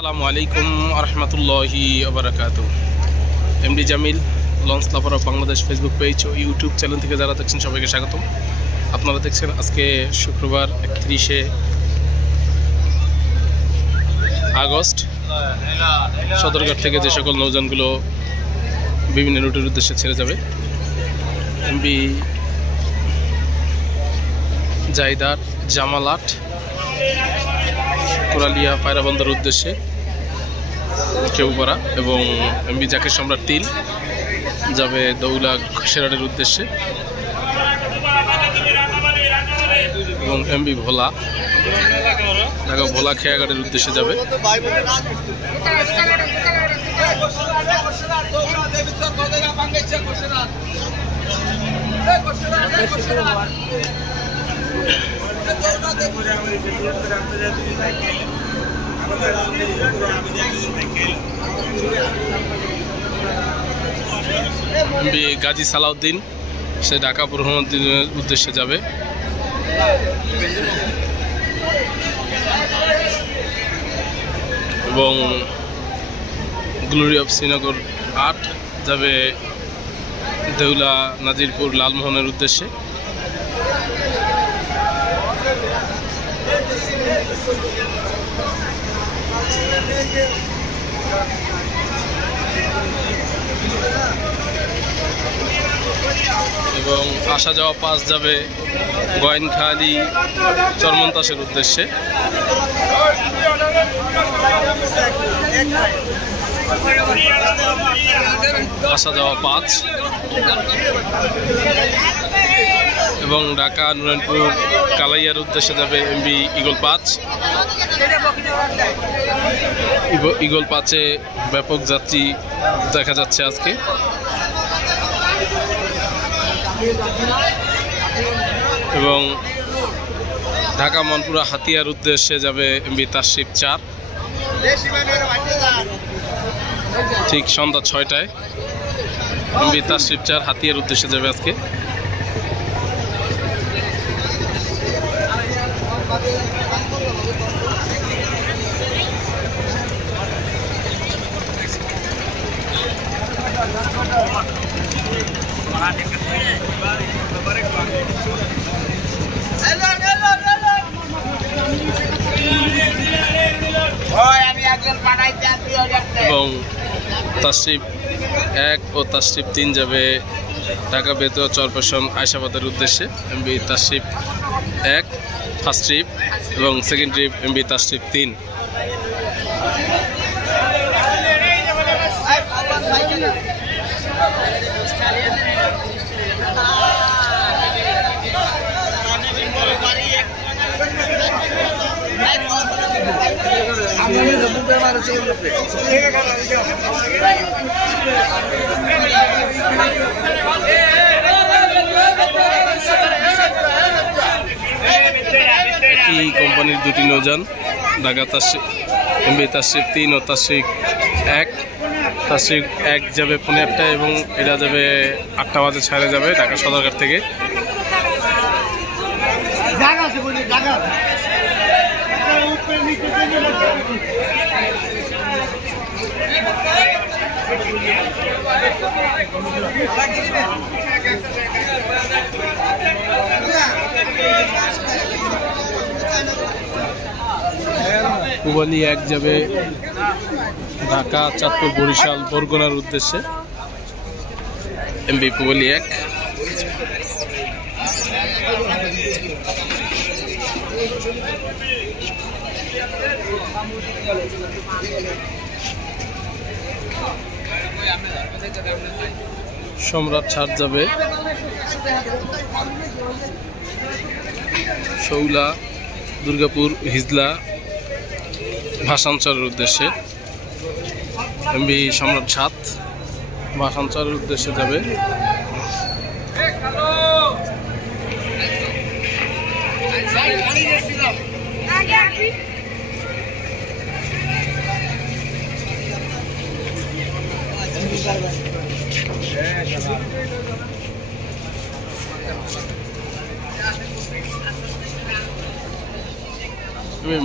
আসসালামু আলাইকুম রহমতুল্লাহি ওবারাকাতুহু। MD Jamil launch lover of Bangladesh Facebook page ও ইউটিউব চ্যানেল থেকে যারা দেখছেন সবাইকে স্বাগতম। আপনারা দেখছেন আজকে শুক্রবার 31শে আগস্ট সদরঘাট থেকে যে সকল নৌযানগুলো বিভিন্ন রুটের উদ্দেশ্যে ছেড়ে যাবে, এমবি জাইদার, জামালাট, কোরালিয়া, পায়রা বন্দর উদ্দেশ্যে কেউপাড়া এবং এমবি জাকির সম্রাট 3 যাবে দৌলা ঘোষেরাটের উদ্দেশ্যে এবং এমবি ভোলা ঢাকা ভোলা খেয়াঘাটের উদ্দেশ্যে যাবে। গাজী সালাউদ্দিন সে ঢাকা বুরহানুদ্দিনের উদ্দেশ্যে যাবে। এবং গ্লোরি অফ শ্রীনগর 8 যাবে দেউলা নাজিরপুর লালমোহনের উদ্দেশ্যে। এবং আসা যাওয়া পাস যাবে গোয়েনখালী চরমন্তাসের উদ্দেশ্যে। আসা যাওয়া 5 এবং ঢাকা নুরানপুর কালাইয়ার উদ্দেশ্যে যাবে এমবি ইগল 5। ইগল 5-এ ব্যাপক যাত্রী দেখা যাচ্ছে আজকে। এবং ঢাকা মনপুরা হাতিয়ার উদ্দেশ্যে যাবে এমবি তাশরিফ 4 ঠিক সন্ধ্যা 6টায়। এমবি তাশরিফ 4 হাতিয়ার উদ্দেশ্যে যাবে আজকে। এবং তাশরিফ 1 ও তাশরিফ 3 যাবে ঢাকা বেতুয়া চরপেশন আয়সাবাদের উদ্দেশ্যে। এমবি তাশরিফ 1 ফার্স্ট ট্রিপ এবং সেকেন্ড ট্রিপ এমবি তাশরিফ 3। একই কোম্পানির দুটি নৌযান ঢাকা এমবি তাশরিফ 3 ও তাশরিফ 1। তাশরিফ 1 যাবে 15টায় এবং এটা যাবে 8টা বাজে ছাড়ে যাবে ঢাকা সদরঘাট থেকে। পুবালি 1 যাবে ঢাকা, চাঁদপুর, বরিশাল, বরগুনার উদ্দেশ্যে এমবি পুবালি 1। সম্রাট 7 যাবে শৌলা, দুর্গাপুর, হিজলা, ভাসানচরের উদ্দেশ্যে। এমবি সম্রাট 7 ভাসানচরের উদ্দেশ্যে যাবে।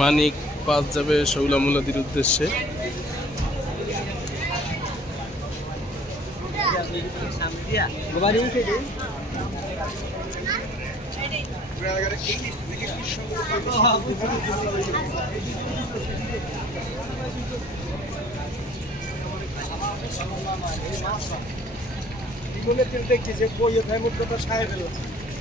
মানিক 5 যাবে শৌলা মুলাদির উদ্দেশ্যে।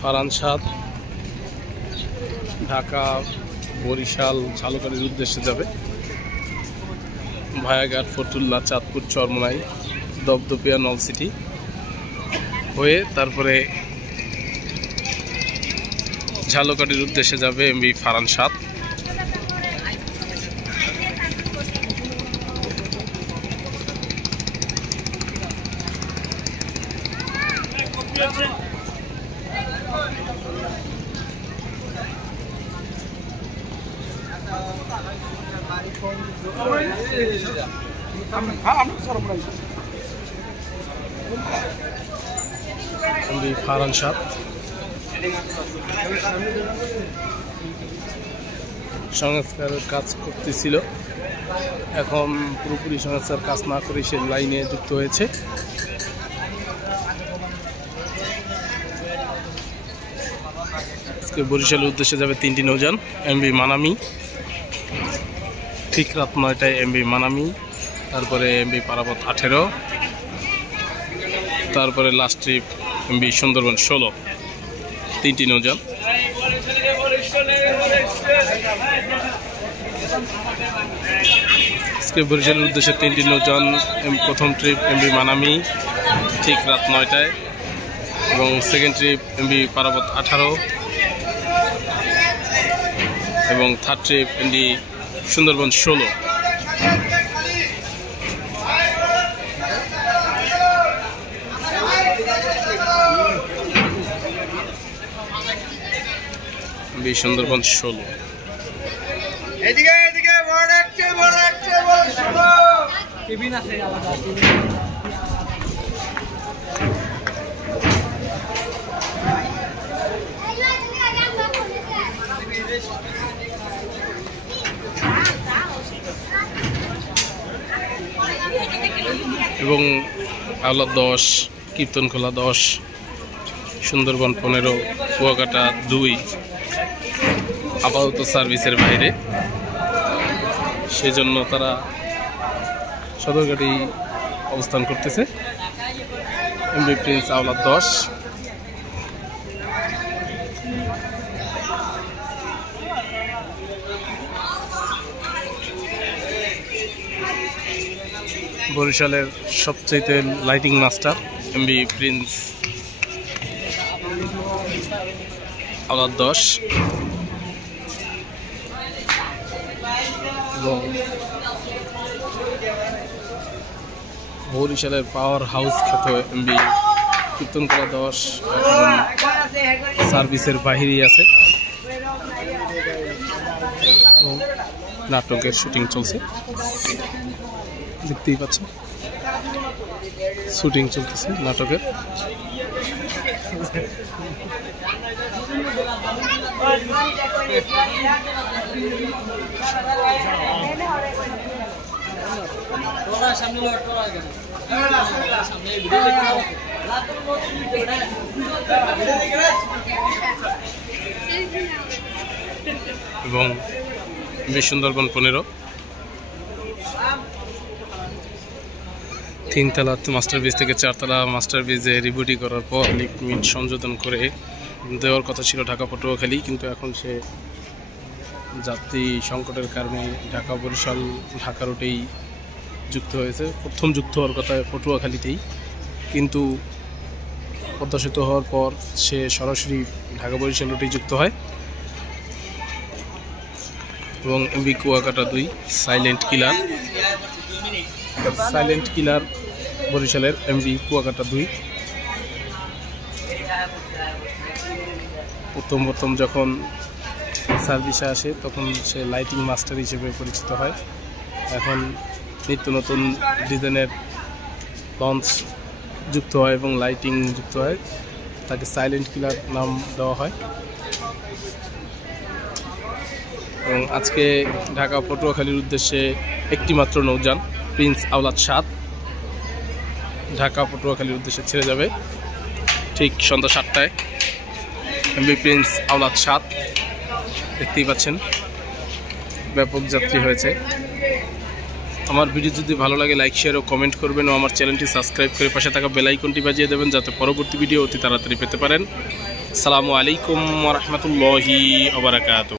ফারান 7 ঢাকা বরিশাল ঝালকাঠির উদ্দেশ্যে যাবে। ভায়াঘাট, ফতুল্লা, চাঁদপুর, চরমোনাই, দপদপিয়া, নলসিটি হয়ে তারপরে ঝালকাঠির উদ্দেশ্যে যাবে এমবি ফারান 7। ফারান 7 সংস্কারের কাজ করতেছিল, এখন পুরোপুরি সংস্কার কাজ না করে সে লাইনে যুক্ত হয়েছে। আজকে বরিশালের উদ্দেশ্যে যাবে 3টি নৌযান। এমবি মানামি ঠিক রাত 9টায় এমবি মানামি, তারপরে এমবি পারাবত 18, তারপরে লাস্ট ট্রিপ এমবি সুন্দরবন 16। 3টি নৌযান। আজকে বরিশালের উদ্দেশ্যে 3টি নৌযান। প্রথম ট্রিপ এমবি মানামি ঠিক রাত 9টায়, এবং সেকেন্ড ট্রিপ এমবি পারাবত 18, এবং third trip MB Sundarban 16। Sundarban 16। এবং আওলা 10, কীর্তনখোলা 10, সুন্দরবন 15, কুয়াকাটা 2 আপাতত সার্ভিসের বাইরে, সেজন্য তারা সদরঘাটি অবস্থান করতেছে। এমবি প্রিন্স আওলা 10। বরিশালের সবচেয়ে লাইটিং মাস্টার এমবি প্রিন্স আওলা 10, এবং বরিশালের পাওয়ার হাউস খ্যাত এমবি কীর্তনখোলা 10 সার্ভিসের বাহিরেই আছে। নাটকের শুটিং চলছে, দেখতেই পাচ্ছেন শুটিং চলতেছে নাটকের। এবং সুন্দরবন 15 3তলা মাস্টার ব্রিজ থেকে 4তলা মাস্টার ব্রিজে রিবুটি করার পর লিমিট সংযোজন করে দেওয়ার কথা ছিল ঢাকা পটুয়াখালী, কিন্তু এখন সে যাত্রী সংকটের কারণে ঢাকা বরিশাল ঢাকা রুটেই যুক্ত হয়েছে। প্রথম যুক্ত হওয়ার কথা পটুয়াখালীতেই, কিন্তু পদ্মা সেতু হওয়ার পর সে সরাসরি ঢাকা বরিশাল রুটেই যুক্ত হয়। এবং এমবি কুয়াকাটা 2 সাইলেন্ট কিলার বরিশালের এমবি কুয়াকাটা 2 প্রথম যখন সার্ভিসে আসে তখন সে লাইটিং মাস্টার হিসেবে পরিচিত হয়। এখন নিত্য নতুন ডিজাইনের লঞ্চ যুক্ত হয় এবং লাইটিং যুক্ত হয়, তাকে সাইলেন্ট কিলার নাম দেওয়া হয়। এবং আজকে ঢাকা পটুয়াখালীর উদ্দেশ্যে একটি মাত্র নৌযান প্রিন্স আওলাদ 7 ঢাকা পটুয়াখালীর উদ্দেশ্যে ছেড়ে যাবে ঠিক সন্ধ্যা 7টায়। এমভি প্রিন্স আওলাদ 7 দেখতেই পাচ্ছেন, ব্যাপক যাত্রী হয়েছে। আমার ভিডিও যদি ভালো লাগে লাইক শেয়ার ও কমেন্ট করবেন ও আমার চ্যানেলটি সাবস্ক্রাইব করে পাশে থাকা বেল আইকনটি বাজিয়ে দেবেন যাতে পরবর্তী ভিডিও অতি তাড়াতাড়ি পেতে পারেন। আসসালামু আলাইকুম ওয়া রাহমাতুল্লাহি ওয়া বারাকাতুহু।